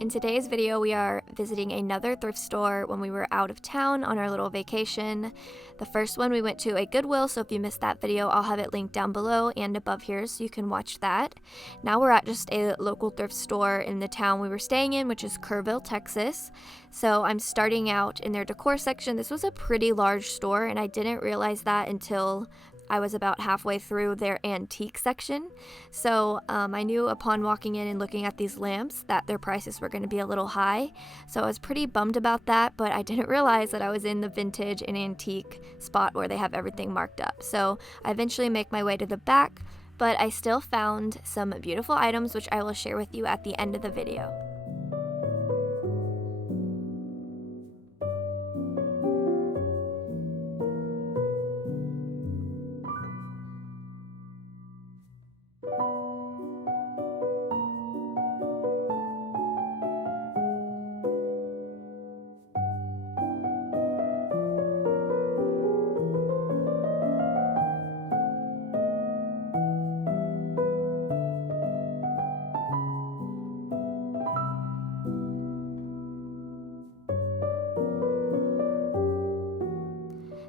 In today's video, we are visiting another thrift store when we were out of town on our little vacation. The first one we went to a Goodwill, so if you missed that video, I'll have it linked down below and above here so you can watch that. Now we're at just a local thrift store in the town we were staying in, which is Kerrville, Texas. So I'm starting out in their decor section. This was a pretty large store, and I didn't realize that until I was about halfway through their antique section. So I knew upon walking in and looking at these lamps that their prices were going to be a little high. So I was pretty bummed about that, but I didn't realize that I was in the vintage and antique spot where they have everything marked up. So I eventually make my way to the back, but I still found some beautiful items which I will share with you at the end of the video.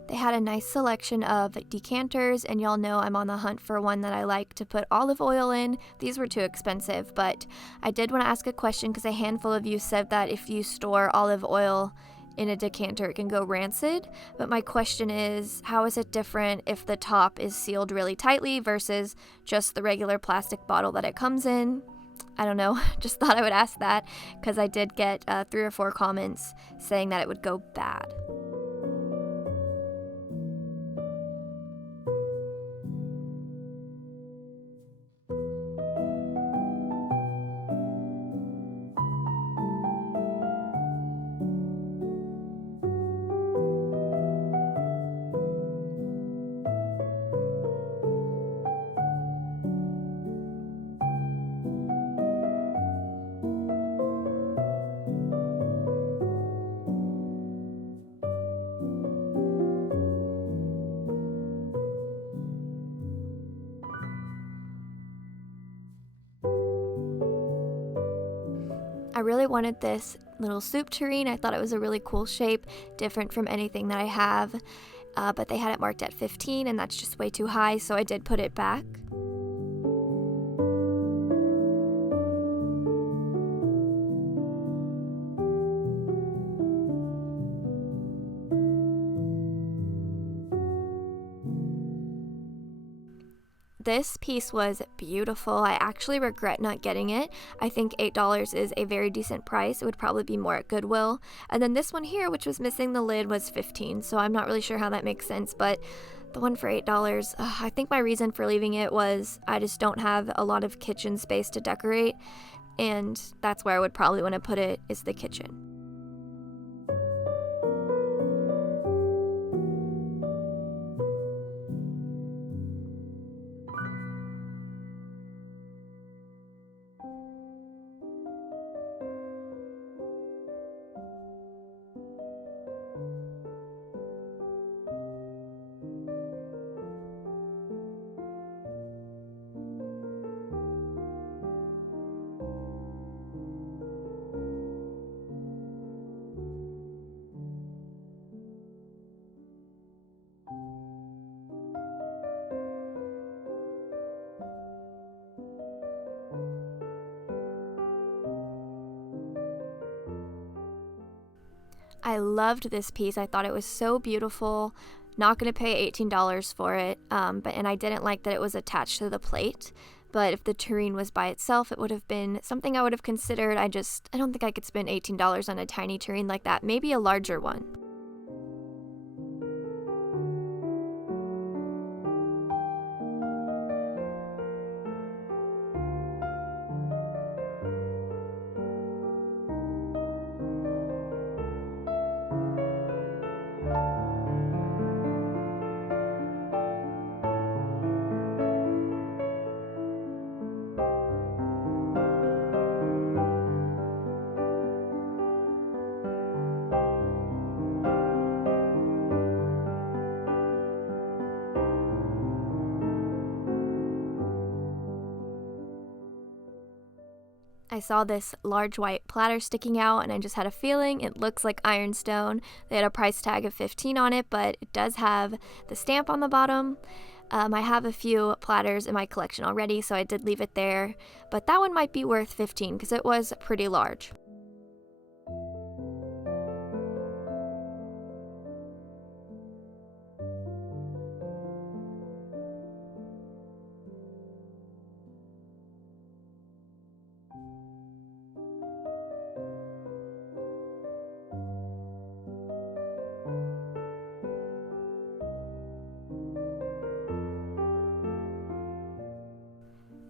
They had a nice selection of decanters, and y'all know I'm on the hunt for one that I like to put olive oil in. These were too expensive, but I did want to ask a question because a handful of you said that if you store olive oil in a decanter, it can go rancid. But my question is, how is it different if the top is sealed really tightly versus just the regular plastic bottle that it comes in? I don't know, just thought I would ask that because I did get 3 or 4 comments saying that it would go bad. I really wanted this little soup tureen. I thought it was a really cool shape, different from anything that I have, but they had it marked at 15 and that's just way too high, so I did put it back. This piece was beautiful. I actually regret not getting it. I think $8 is a very decent price. It would probably be more at Goodwill. And then this one here, which was missing the lid, was $15. So I'm not really sure how that makes sense, but the one for $8, I think my reason for leaving it was I just don't have a lot of kitchen space to decorate, and that's where I would probably want to put it, is the kitchen. I loved this piece. I thought it was so beautiful. Not going to pay $18 for it, and I didn't like that it was attached to the plate. But if the tureen was by itself, it would have been something I would have considered. I don't think I could spend $18 on a tiny tureen like that. Maybe a larger one. I saw this large white platter sticking out and I just had a feeling it looks like ironstone. They had a price tag of 15 on it, but it does have the stamp on the bottom. I have a few platters in my collection already, so I did leave it there, but that one might be worth 15 because it was pretty large.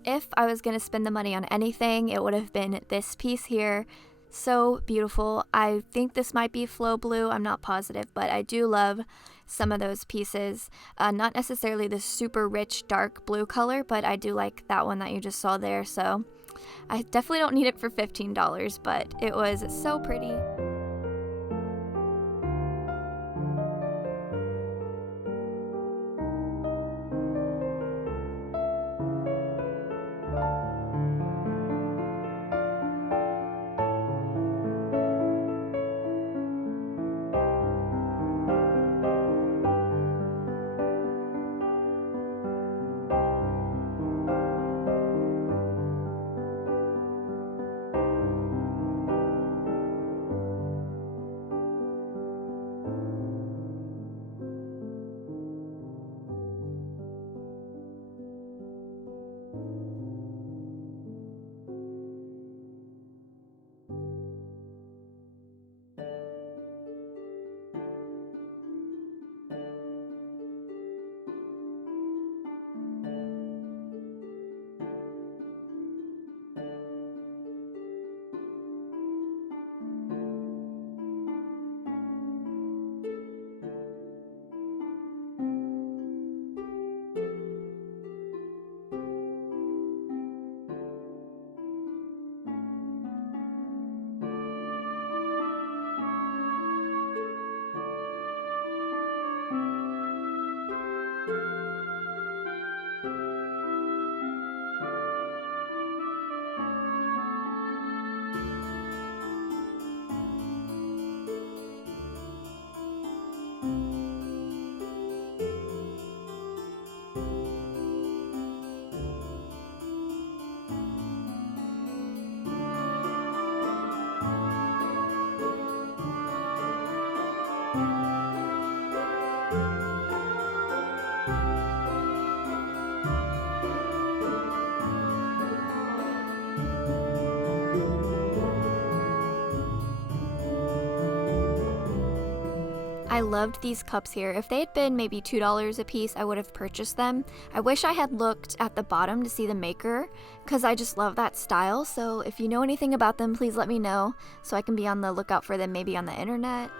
If I was going to spend the money on anything, it would have been this piece here. So beautiful. I think this might be flow blue. I'm not positive, but I do love some of those pieces. Not necessarily this super rich dark blue color, but I do like that one that you just saw there. So I definitely don't need it for $15, but it was so pretty. I loved these cups here. If they had been maybe $2 a piece, I would have purchased them. I wish I had looked at the bottom to see the maker because I just love that style. So if you know anything about them, please let me know so I can be on the lookout for them maybe on the internet.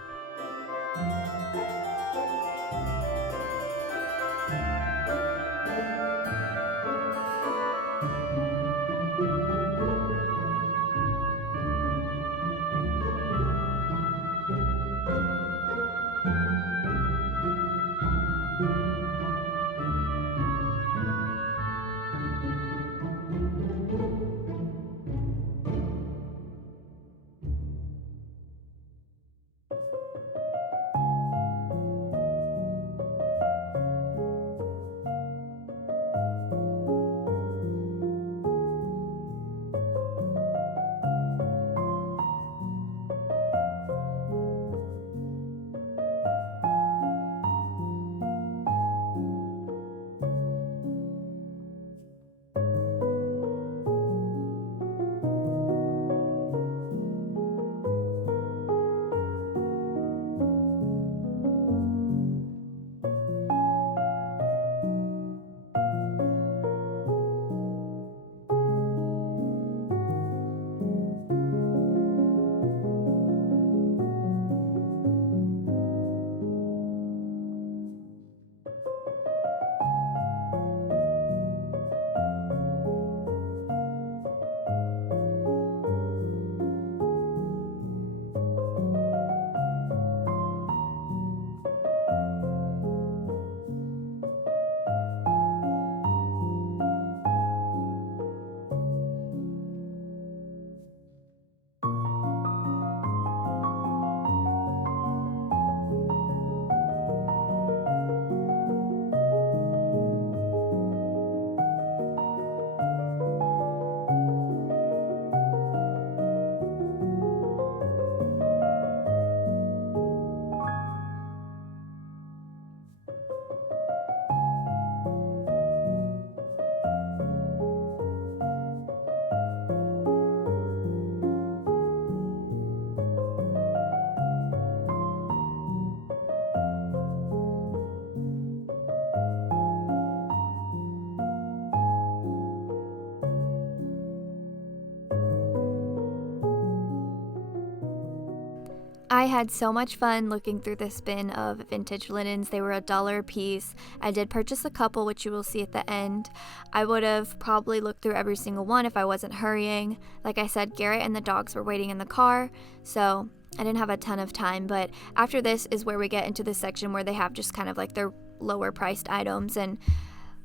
I had so much fun looking through this bin of vintage linens. They were $1 a piece. I did purchase a couple, which you will see at the end. I would have probably looked through every single one if I wasn't hurrying. Like I said, Garrett and the dogs were waiting in the car, so I didn't have a ton of time. But after this is where we get into the section where they have just kind of like their lower priced items, and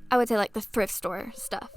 I would say like the thrift store stuff.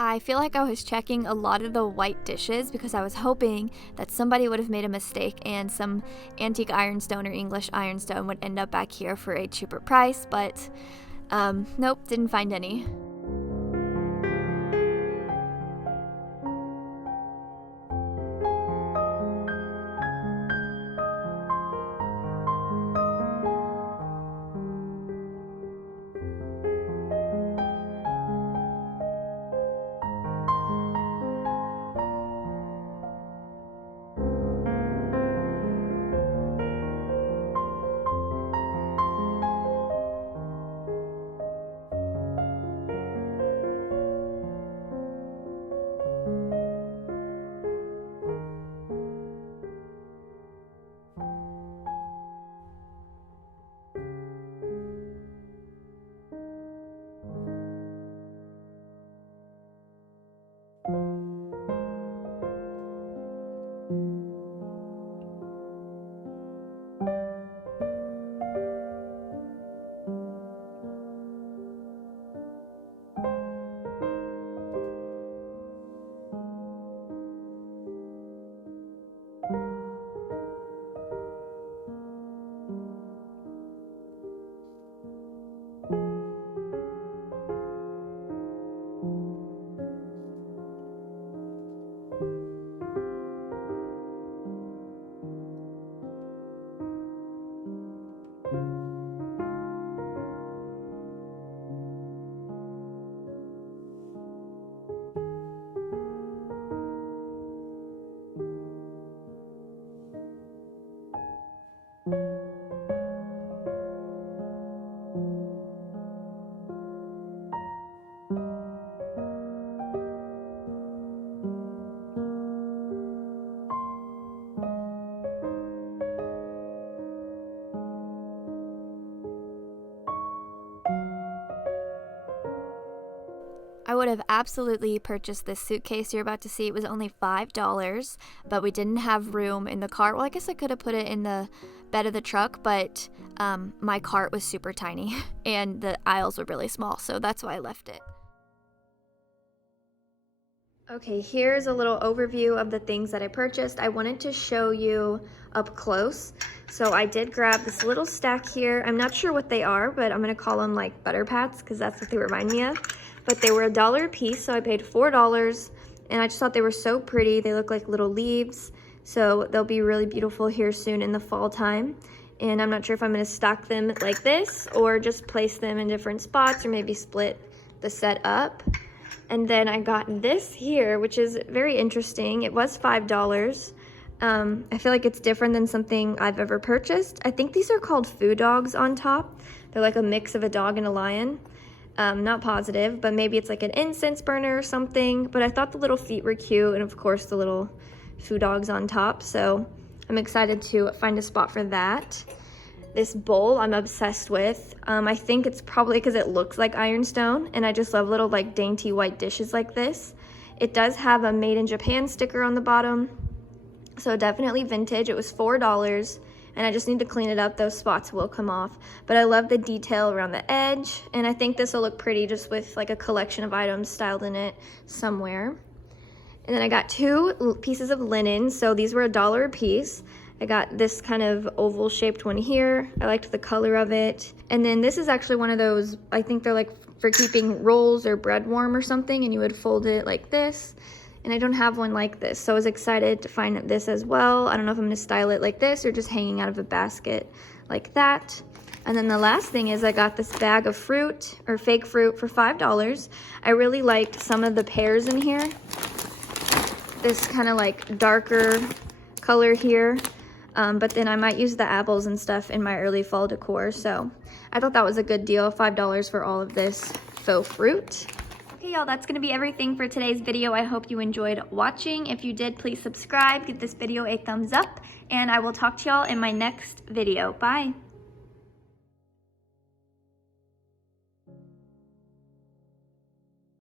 I feel like I was checking a lot of the white dishes because I was hoping that somebody would have made a mistake and some antique ironstone or English ironstone would end up back here for a cheaper price, but nope, didn't find any. would have absolutely purchased this suitcase you're about to see. It was only $5, but we didn't have room in the cart. Well, I guess I could have put it in the bed of the truck, but my cart was super tiny and the aisles were really small, so that's why I left it. Okay, here's a little overview of the things that I purchased. I wanted to show you up close. So I did grab this little stack here. I'm not sure what they are, but I'm gonna call them like butter pats because that's what they remind me of. But they were $1 a piece, so I paid $4, and I just thought they were so pretty. They look like little leaves, so they'll be really beautiful here soon in the fall time. And I'm not sure if I'm gonna stock them like this or just place them in different spots or maybe split the set up. And then I got this here, which is very interesting. It was $5. I feel like it's different than something I've ever purchased. I think these are called food dogs on top. They're like a mix of a dog and a lion. Not positive, but maybe it's like an incense burner or something. But I thought the little feet were cute, and of course the little food dogs on top. So I'm excited to find a spot for that. This bowl I'm obsessed with. I think it's probably because it looks like ironstone, and I just love little like dainty white dishes like this. It does have a made in Japan sticker on the bottom, so definitely vintage. It was $4, and I just need to clean it up. Those spots will come off, but I love the detail around the edge, and I think this will look pretty just with like a collection of items styled in it somewhere. And then I got 2 pieces of linen, so these were $1 a piece. I got this kind of oval shaped one here. I liked the color of it. And then this is actually one of those, I think they're like for keeping rolls or bread warm or something, and you would fold it like this. And I don't have one like this, so I was excited to find this as well. I don't know if I'm gonna style it like this or just hanging out of a basket like that. And then the last thing is I got this bag of fruit, or fake fruit, for $5. I really liked some of the pears in here. This kind of like darker color here. But then I might use the apples and stuff in my early fall decor. So I thought that was a good deal, $5 for all of this faux fruit. Okay, y'all, that's gonna be everything for today's video. I hope you enjoyed watching. If you did, please subscribe, give this video a thumbs up, and I will talk to y'all in my next video. Bye.